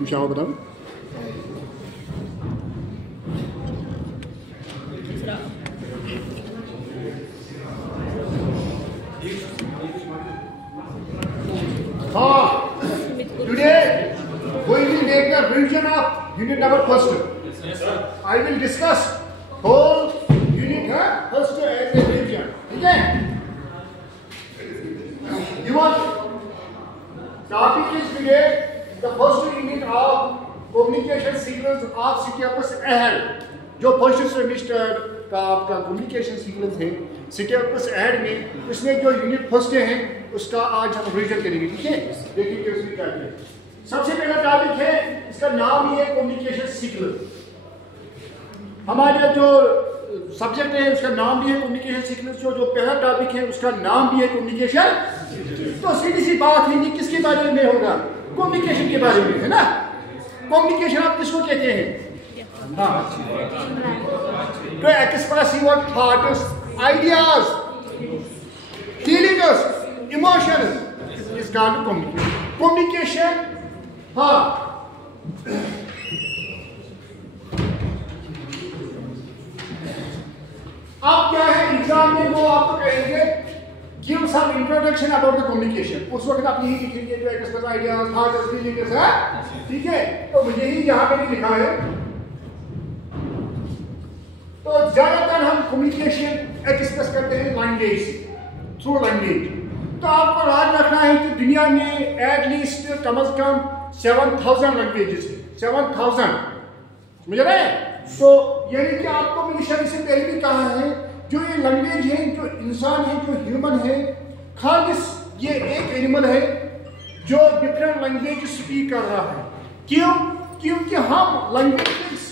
इंशाअल्लाह बताओ। हाँ, today we will make the revision of unit number first. I will discuss whole unit first as a revision. ठीक है? Your topic is today the first unit of communication sequence of Ctopus ahead. जो first semester का आपका communication sequence है Ctopus ahead में, उसमें जो unit first है उसका आज हम रिविजन करेंगे। ठीक है, देखिए उसमें क्या है। सबसे पहला टॉपिक है, इसका नाम ही है कम्युनिकेशन सीक्वेंस। हमारा जो सब्जेक्ट है उसका नाम भी है कम्युनिकेशन सीक्वेंस। जो पहला टॉपिक है उसका नाम भी है कम्युनिकेशन। तो सीधी सी बात है, ये किसके बारे में होगा? कम्युनिकेशन के बारे में, है ना। कम्युनिकेशन आप किसको कहते हैं? हाँ, तो express your thoughts, ideas, feelings, emotions is called communication. Communication, हाँ, अब क्या है एग्जाम में वो आपको कहेंगे give some introduction about the communication. उस वक्त आप यही लिखेंगे जो एक्सप्रेस आइडियाज, थॉट्स, फीलिंग्स है। ठीक है, तो यही यहाँ पे भी लिखा है। तो ज्यादातर हम कम्युनिकेशन एक्सप्रेस करते हैं लैंग्वेज से, थ्रू लैंग्वेज। तो आपको याद रखना है कि दुनिया में एटलीस्ट कम से कम 7000 लैंग्वेजेस है। 7000, समझ रहे हैं? तो यानी कि आपको मैंने शायद इससे पहले भी कहा है, जो ये लैंग्वेज है, जो इंसान है, जो ह्यूमन है, खालिस ये एक एनिमल है जो डिफरेंट लैंग्वेज स्पीक कर रहा है। क्यों? क्योंकि हम लैंग्वेज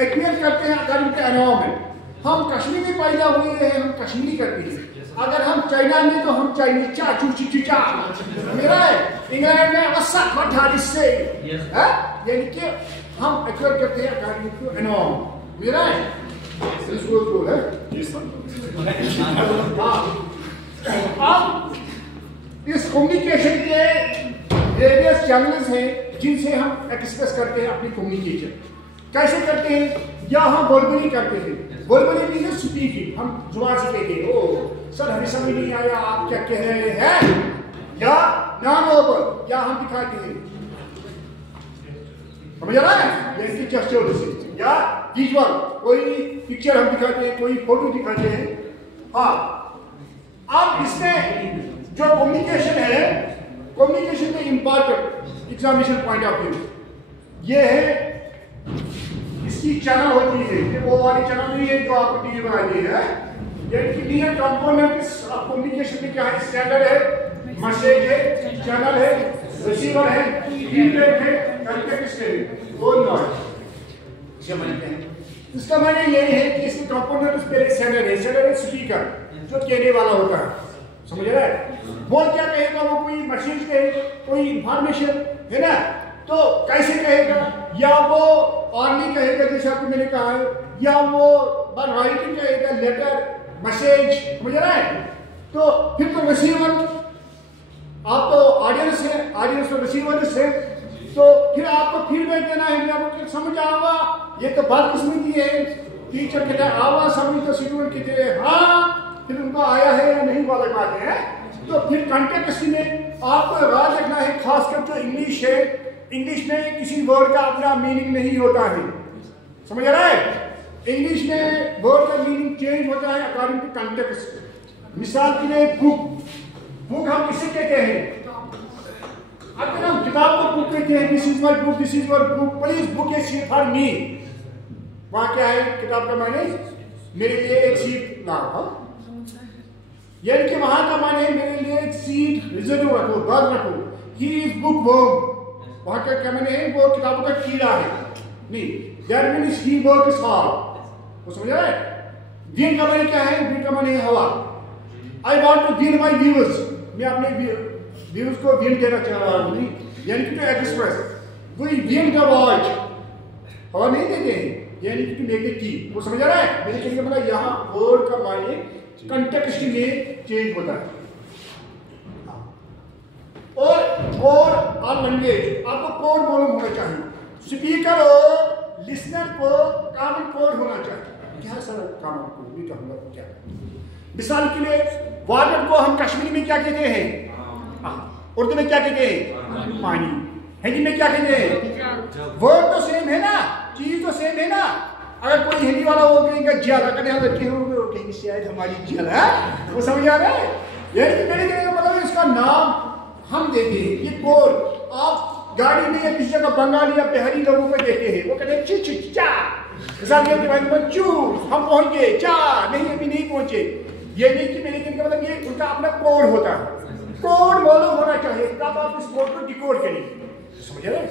एक्वायर करते हैं अकॉर्डिंग टू एनवायरनमेंट। हम कश्मीर में पैदा हुए हैं, हम कश्मीरी करते हैं। अगर हम चाइना में तो हम चाइनीज चा चू ची ची चा, मेरा है। इंग्लैंड में वसा खटा जिससे है, यानी कि हम एक्वायर करते हैं अकॉर्डिंग टू एनवायरनमेंट, मेरा है। इसको है अब इस कम्युनिकेशन के वेरियस चैनल्स हैं जिनसे हम एक्सप्रेस करते हैं अपनी कम्युनिकेशन। कैसे करते हैं? या हम वर्बली करते हैं। वर्बली मीन्स स्पीकिंग, हम जुबान से कहते हैं, ओ सर हमें समझ नहीं आया आप क्या कह रहे हैं, या नॉन वर्बल, या हम दिखाते हैं, समझ रहा है, जैसे जेस्चर से, या विजुअल, कोई पिक्चर हम दिखाते हैं, कोई फोटो दिखाते हैं। हाँ, अब इसमें जो कम्युनिकेशन है, कम्युनिकेशन में important examination point of view ये है, इसकी चैनल होती है। ये वो वाली चैनल नहीं है जो आपको टीवी बनाई है, यानी कि मेन कंपोनेंट ऑफ कम्युनिकेशन में क्या है? स्टैंडर्ड है, मैसेज है, चैनल है, रिसीवर है, फीडबैक है, कॉन्टेक्स्ट है, और नॉइज। इसका माने ये है कि इसके कंपोनेंट पहले सेंडर है। सेंडर है स्पीकर, जो कहने वाला होता है, समझ रहा है? वो क्या कहेगा? वो कोई मैसेज कहे, कोई इंफॉर्मेशन, है ना। तो कैसे कहेगा? या वो ऑनली कहेगा जैसे आपको मैंने कहा है, या वो राइटिंग कहेगा, लेटर, मैसेज, समझ रहा है? तो फिर तो रिसीवर, आप तो ऑडियंस है, ऑडियंस तो रिसीवर्स है। तो फिर आपको फीडबैक देना है, आपको समझ आवा, ये तो बात किस्मती है। टीचर कहता है आवा समझ, तो स्टूडेंट कहते हैं हाँ, फिर उनको आया है या नहीं वाले बात है। तो फिर कॉन्टेक्स्ट में आपको याद रखना है, खासकर जो इंग्लिश है, इंग्लिश में किसी वर्ड का अपना मीनिंग नहीं होता है, समझ रहा है? इंग्लिश में वर्ड का मीनिंग चेंज होता है अकॉर्डिंग टू कॉन्टेक्स्ट। मिसाल के लिए बुक, बुक हम किसे कहते हैं? अगर हम किताब को बुक कहते हैं, this is my book, this is your book, please book A seat for me. वहां क्या है किताब का माने? मेरे लिए एक सीट लाओ। यानी कि वहां का माने मेरे लिए एक सीट रिजर्व रखो, बर्ड रखो। ही इज बुक वर्म, वहां का क्या माने है? वो किताबों का कीड़ा है, नहीं, that means he works hard. वो समझ रहा है? विंड का माने क्या है? विंड का माने हवा। I want to win my viewers, मैं अपने व्यूअर्स को विन देना चाह रहा हूं, यानी कि to express. We win the watch, हवा नहीं देते हैं, यानी कि लेके की। वो समझ रहा है? मेरे कहने का मतलब यहाँ वर्ड का माने कॉन्टेक्स्ट में चेंज होता है। और और लैंग्वेज आपको कोड मालूम होना चाहिए। स्पीकर और लिसनर को कॉमन कोड होना चाहिए। क्या सर कॉमन कोड? नहीं तो हम लोग क्या, मिसाल के लिए वाटर को हम कश्मीरी में क्या कहते हैं, उर्दू में क्या कहते हैं, पानी, हिंदी में क्या कहते हैं, वर्ड तो सेम है ना, चीज तो सेम है ना। अगर कोई हिंदी वाला वो कहेगा जल, अगर यहाँ लड़के होंगे वो कहेंगे शायद हमारी जल है, वो समझ आ रहा है। यानी कि मेरे कहने का मतलब इसका नाम हम देते हैं, ये कोड आप गाड़ी में या किसी जगह बंगाली या बिहारी लोगों को देते हैं, वो कहते हैं ची ची चा, मिसाल के भाई चू, हम पहुंच गए, चा नहीं अभी नहीं पहुंचे। ये नहीं कि मेरे कहने का मतलब ये उनका अपना कोड होता है, कोड मालूम होना चाहिए, तब आप इस कोड को डिकोड करेंगे, समझ रहे हैं।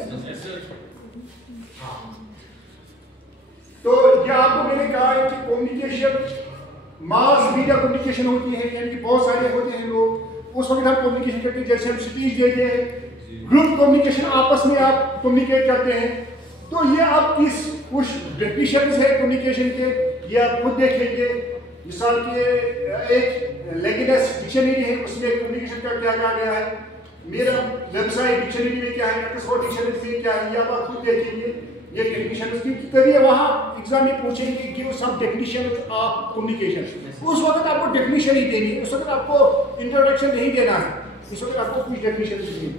तो ये आपको मैंने कहा है कि कम्युनिकेशन मास मीडिया कम्युनिकेशन होती है, यानी कि बहुत सारे होते हैं लोग, उस वक्त हम कम्युनिकेशन करते हैं, जैसे हम स्पीच देते हैं, ग्रुप कम्युनिकेशन आपस में आप कम्युनिकेट करते हैं। तो ये आप कुछ डेफिनेशंस है कम्युनिकेशन के, ये आप खुद देखेंगे। मिसाल के एक लेगिनेस डिक्शनरी है, उसमें कम्युनिकेशन का क्या कहा गया है, मेरा वेबसाइट डिक्शनरी में क्या है, ऑक्सफोर्ड डिक्शनरी में क्या है, ये आप खुद देखेंगे। ये डेफिनेशन की करिए, वहां एग्जाम में पूछेंगे give some definition of communication, उस वक्त आपको डेफिनेशन ही देनी है, उस वक्त आपको इंट्रोडक्शन नहीं देना है, इस वक्त आपको कुछ डेफिनेशन देनी है।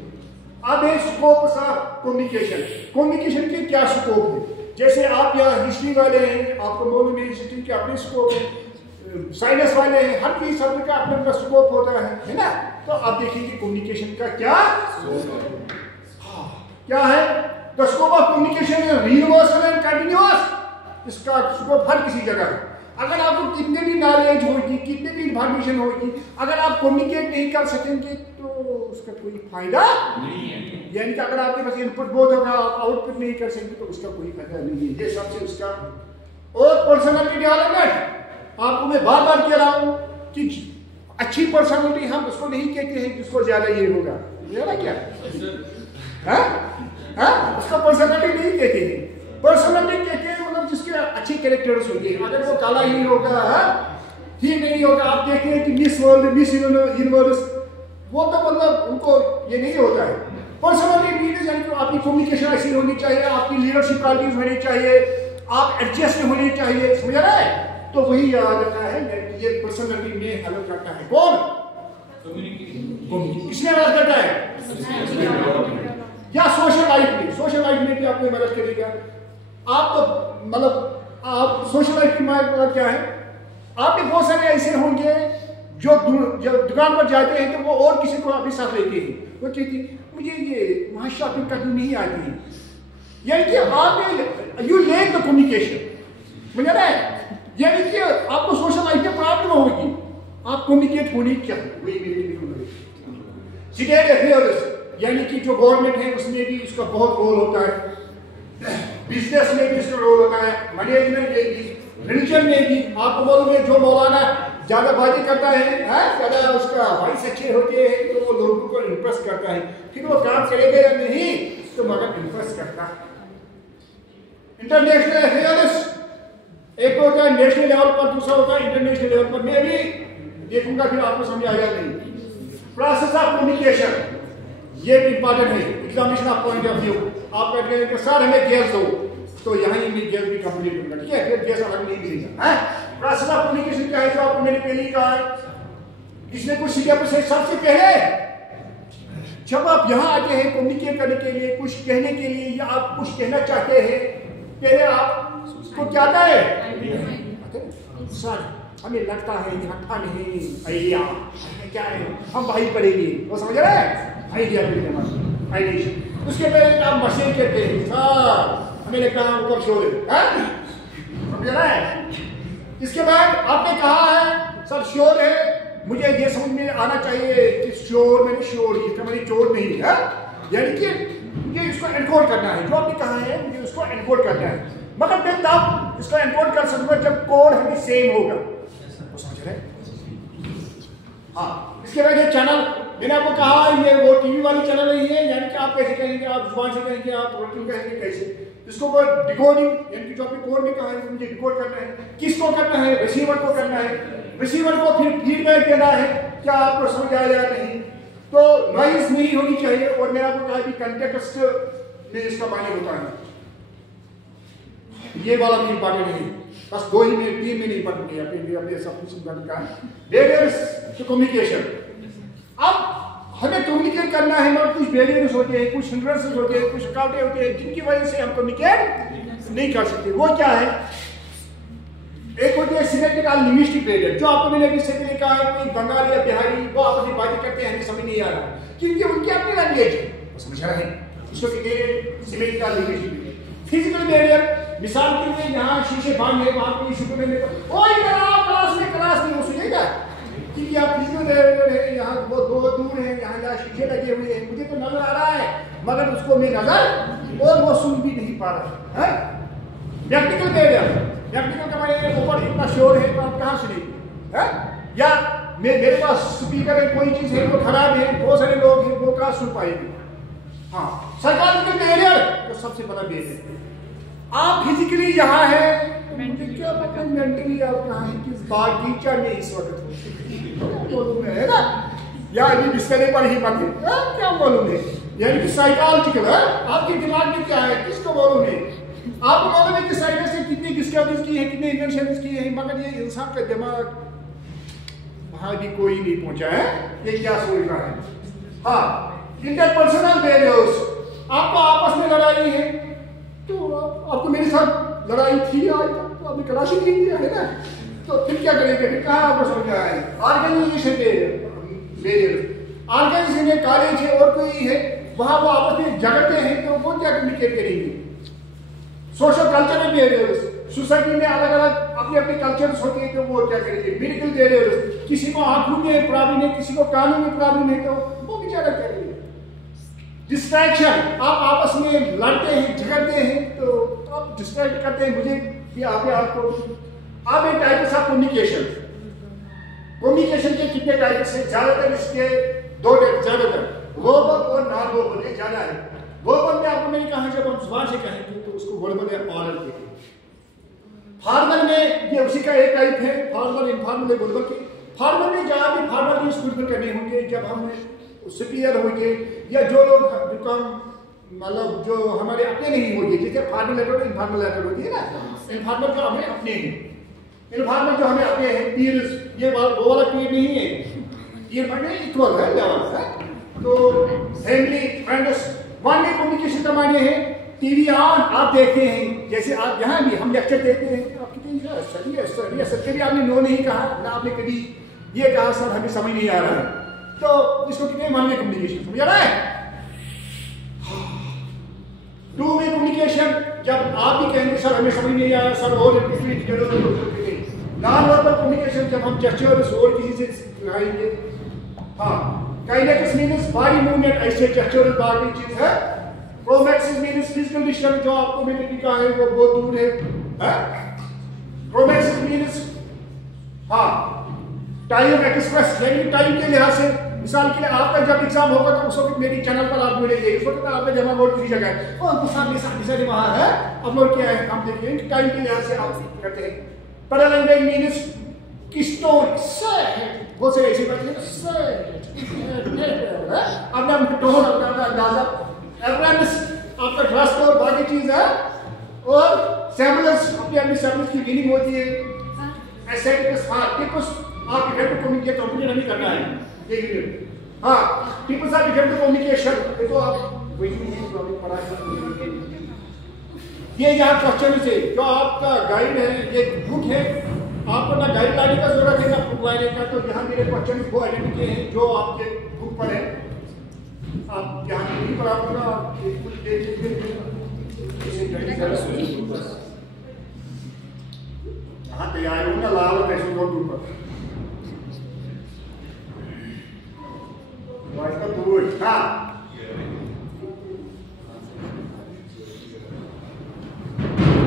अब है स्कोप ऑफ कम्युनिकेशन, कम्युनिकेशन के क्या स्कोप है। जैसे आप यहाँ हिस्ट्री वाले हैं, आपको मालूम है हिस्ट्री के अपने स्कोप है, साइंस वाले हैं, हर किसी शब्द का अपना अपना स्कोप होता है ना। तो आप देखिए कम्युनिकेशन का क्या क्या है। The scope of communication is universal and continuous. इसका स्कोप हर किसी जगह है। अगर आपको कितने भी नॉलेज होगी, कितने भी इन्फॉर्मेशन होगी, अगर आप कम्युनिकेट नहीं कर सकेंगे तो उसका कोई फायदा नहीं है। यानी कि अगर आपके पास इनपुट बहुत होगा, आप आउटपुट नहीं कर सकेंगे तो उसका कोई फायदा नहीं है। ये सबसे उसका। और पर्सनालिटी डेवलपमेंट, आपको मैं बार बार कह रहा हूँ कि अच्छी पर्सनालिटी हम उसको नहीं कहते हैं जिसको ज्यादा ये होगा, क्या उसका पर्सनालिटी नहीं कहते हैं। पर्सनालिटी कहते हैं मतलब जिसके अच्छे कैरेक्टर्स होंगे। अगर वो काला ही होगा, ठीक नहीं होगा, आप देखते हैं कि मिस वर्ल्ड, मिस यूनिवर्स, वो तो मतलब उनको ये नहीं होता है। पर्सनालिटी मीन्स यानी कि आपकी कम्युनिकेशन ऐसी होनी चाहिए, आपकी लीडरशिप क्वालिटीज होनी चाहिए, आप एडजस्ट होनी चाहिए, समझ रहा है। तो वही याद रखना है, ये पर्सनालिटी में हेल्प करता है। कौन? किसने मदद करता है? या सोशल लाइफ में, सोशल लाइफ में भी आपको मदद करेगा। आप तो मतलब आप सोशल लाइफ की मतलब क्या है, आप भी बहुत सारे ऐसे होंगे जो दुकान पर जाते हैं तो वो और किसी को अपने साथ लेते हैं, वो कहती मुझे ये वहाँ शॉपिंग करनी नहीं आती है। यानी कि आप यू लेक द कम्युनिकेशन, समझ रहे हैं। यानी कि आपको सोशल लाइफ में प्रॉब्लम होगी, आप कम्युनिकेट होनी चाहिए। स्टेट अफेयर्स यानी कि जो गवर्नमेंट है उसमें भी इसका बहुत रोल होता है, बिजनेस में भी इसका रोल होता है, मैनेजमेंट में भी, रिलीजन में भी। आपको मालूम है जो मौलाना ज्यादा बातें करता है, ज्यादा उसका वॉइस अच्छे होते हैं तो वो लोगों को इम्प्रेस करता है, फिर वो काम करेगा या नहीं तो मगर इम्प्रेस करता है। इंटरनेशनल अफेयर्स एक होता है नेशनल लेवल पर, दूसरा होता है इंटरनेशनल लेवल पर। मैं भी देखूंगा फिर आपको समझ आया नहीं। प्रोसेस ऑफ कम्युनिकेशन ये भी इंपॉर्टेंट है examination of point of view. आप कहते हैं कि सर हमें गैस दो, तो यहाँ ही भी गैस भी कंप्लीट होगा, ठीक है, फिर गैस अलग नहीं मिलेगा। प्रोसेस ऑफ कम्युनिकेशन क्या है जो आपको मैंने पहले ही कहा है। इसमें कुछ सीखा से सबसे पहले जब आप यहाँ आते हैं कम्युनिकेट करने के लिए, कुछ कहने के लिए, या आप कुछ कहना चाहते हैं, पहले आपको क्या आता है, सर हमें लगता है इकट्ठा नहीं आइडिया क्या है, हम भाई पढ़ेंगे, वो समझ रहे हैं, आइडिया आइडिया। उसके पहले आप मशीन कहते हैं, सर हमें लगता है ऊपर शोर है, समझ रहा है। इसके बाद आपने कहा है सर शोर है, मुझे ये समझ में आना चाहिए कि शोर मैंने शोर ही हमारी चोर नहीं है, यानी कि मुझे इसको एनकोड करना है, जो आपने कहा है मुझे उसको एनकोड करना है। मगर मैं तब इसको एनकोड कर सकूंगा जब कोड हमें सेम होगा, समझ रहे। हाँ, इसके बाद ये चैनल मैंने आपको कहा ये वो टीवी वाली चैनल नहीं है, यानी कि आप कैसे कहेंगे, आप जुबान से कहेंगे, आप वर्किंग कहेंगे, कैसे इसको डिकोडिंग, यानी कि जो आपने कोड में कहा है मुझे डिकोड करना है, किसको करना है, रिसीवर को करना है, रिसीवर को फिर फीडबैक देना है क्या आपको समझ आया या नहीं। तो नॉइज नहीं होनी चाहिए। और मैंने आपको कहा कि कंटेक्स्ट में इसका मायने होता है, ये वाला भी इंपॉर्टेंट नहीं, बस 2 ही में 3 में नहीं पढ़नी अपने सब कुछ का। Barriers to communication. अब हमें कम्युनिकेट करना है, मगर कुछ बैरियर्स होते हैं, कुछ हिंड्रेंसेस होते हैं, कुछ रुकावटें होते हैं जिनकी वजह से हम कम्युनिकेट नहीं कर सकते। वो क्या है? एक होती है सिमेट्रिकल लिंग्विस्टिक बैरियर, जो आपको मैंने अभी से कहा है, कोई बंगाली या बिहारी वो आपस में बातें करते हैं, हमें समझ नहीं आ रहा क्योंकि उनकी अपनी लैंग्वेज है, समझ रहे हैं, इसको कहते हैं symmetrical linguistic barrier. Physical barrier, मिसाल के लिए यहाँ शीशे बांध है, वहाँ कोई शुरू में क्लास नहीं हो सुनेगा क्योंकि आप फिजिकल बैरियर है, यहाँ वो 2 दूर है, यहाँ शीशे लगे हुए हैं, मुझे तो नजर आ रहा है मगर उसको मैं नजर और वो सुन भी नहीं पा रहा है। प्रैक्टिकल बैरियर, प्रैक्टिकल का मतलब ऊपर इतना शोर है तो आप कहाँ सुनेंगे, या मेरे पास स्पीकर है, कोई चीज है वो खराब है, बहुत सारे लोग हैं वो कहाँ सुन पाएंगे। हाँ, साइकोलॉजिकल बैरियर तो सबसे बड़ा बैरियर। आप फिजिकली यहाँ है तो मुझे क्या पता मेंटली आप कहाँ हैं, किस बागीचा में इस वक्त मालूम है ना, या अभी बिस्तर पर ही बंद है, क्या मालूम है, यानी कि साइकोलॉजिकल है, आपके दिमाग में क्या है किसको मालूम है। आपको मालूम है कि साइंस ने कितनी डिस्कवरीज की है, कितने इन्वेंशंस किए हैं, मगर ये इंसान का दिमाग वहां भी कोई नहीं पहुंचा है, ये क्या सोच रहा है। हाँ, इंटरपर्सनल बैरियर्स, आपको आपस में लड़ाई है तो आपको मेरे साथ लड़ाई थी आज तक तो आपने क्लास ही नहीं किया है ना, तो फिर क्या करेंगे, फिर कहाँ आपस में क्या है। ऑर्गेनाइजेशन बैरियर्स, ऑर्गेनाइजेशन है, कॉलेज है और कोई है, वहां वो आपस में झगड़ते हैं तो वो क्या कम्युनिकेट करेंगे। सोशल कल्चरल बैरियर्स, सोसाइटी में अलग अलग अपने अपने कल्चर्स होते हैं तो वो क्या करेंगे। मेडिकल बैरियर्स, किसी को आंखों में प्रॉब्लम है, किसी को कानों में प्रॉब्लम है तो वो बेचारा करेंगे। डिस्ट्रैक्शन, आप आपस में लड़ते हैं झगड़ते हैं तो आप डिस्ट्रैक्ट करते हैं, मुझे भी आपको आप एक टाइप्स ऑफ कम्युनिकेशन। कम्युनिकेशन के कितने टाइप्स हैं? ज्यादातर इसके 2 टाइप, ज्यादातर वर्बल और नॉन वर्बल ज्यादा है। वर्बल में आपको मैंने कहा जब हम जुबान से कहेंगे तो उसको वर्बल या ऑरल कहते हैं। फॉर्मल में ये उसी का एक टाइप है, फॉर्मल इनफॉर्मल वर्बल के। फॉर्मल में जहाँ भी फॉर्मल यूज बिल्कुल करने होंगे जब हम सुपीरियर होंगे या जो लोग बिकम मतलब जो हमारे अपने नहीं होंगे, जैसे फॉर्मल लेटर और इनफॉर्मल लेटर होती है ना, इनफॉर्मल जो हमें अपने हैं, इनफॉर्मल जो हमें अपने हैं, पीयर्स, ये वो वाला पीयर नहीं है, पीयर मतलब इक्वल है लेवल है। तो family friends, one way communication का माने है टीवी ऑन आप देखते हैं, जैसे आप यहाँ भी हम लेक्चर देखते हैं, आप कितनी स्टडी सर कभी आपने नो नहीं कहा ना, आपने कभी ये कहा सर हमें समझ नहीं आ रहा है, तो इसको कितने वन वे कम्युनिकेशन समझ आ रहा है। 2 वे कम्युनिकेशन, जब आप भी कहेंगे सर हमें समझ नहीं आया सर और नॉन वर्बल कम्युनिकेशन, जब हम जेस्चर्स और किसी से लगाएंगे। हाँ, काइनेटिक्स मीन्स बॉडी मूवमेंट, ऐसे जेस्चर्स बाकी चीज है। क्रोमैक्सिस मीन्स फिजिकल डिस्टेंस, जो आपको मैंने भी कहा है वो बहुत दूर है। क्रोमैक्सिस मीन्स हाँ टाइम एक्सप्रेस, यानी टाइम के लिहाज से। मिसाल के लिए आपका जब एग्जाम होगा तो उस वक्त मेरी चैनल पर आप मिलेंगे, उस वक्त आपका जमा बोर्ड किसी जगह है और सामने वहां है अपलोड किया है, हम देखेंगे टाइम के लिहाज से आप करते हैं। पैरालैंग्वेज मीन्स किस्टोन से बहुत से ऐसी बातें अपना टोन अपना अंदाजा, एवरेंस आपका ट्रस्ट और बाकी चीज है, और सैम्पल्स अपने अपने सैम्पल्स की मीनिंग होती है। एसेटिक्स, हाँ टिप्स आप इफेक्टिव कम्युनिकेट कंप्लीट नहीं करना है, हाँ टिप्स ऑफ इफेक्टिव कम्युनिकेशन, ये तो आप वही पढ़ा है। ये यहाँ क्वेश्चन से जो आपका गाइड है, ये बुक है, आपको ना गाइड लाने का जरूरत है ना बुक लाने का, तो यहाँ मेरे क्वेश्चन वो आइडेंटिटी किए हैं जो आपके बुक पर है, आप यहाँ नहीं पर आपका कुछ देख लीजिए। हाँ तैयार हो ना लाभ कैसे बहुत दूर पर हाँ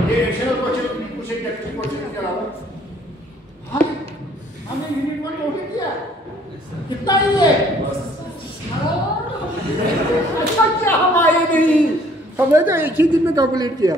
ये एडिशनल क्वेश्चन कुछ एक टेक्निकल क्वेश्चन के अलावा हाँ हमने यूनिट 1 कंप्लीट किया, कितना ही है अच्छा क्या हम आए नहीं, हमने तो एक ही दिन में कंप्लीट किया।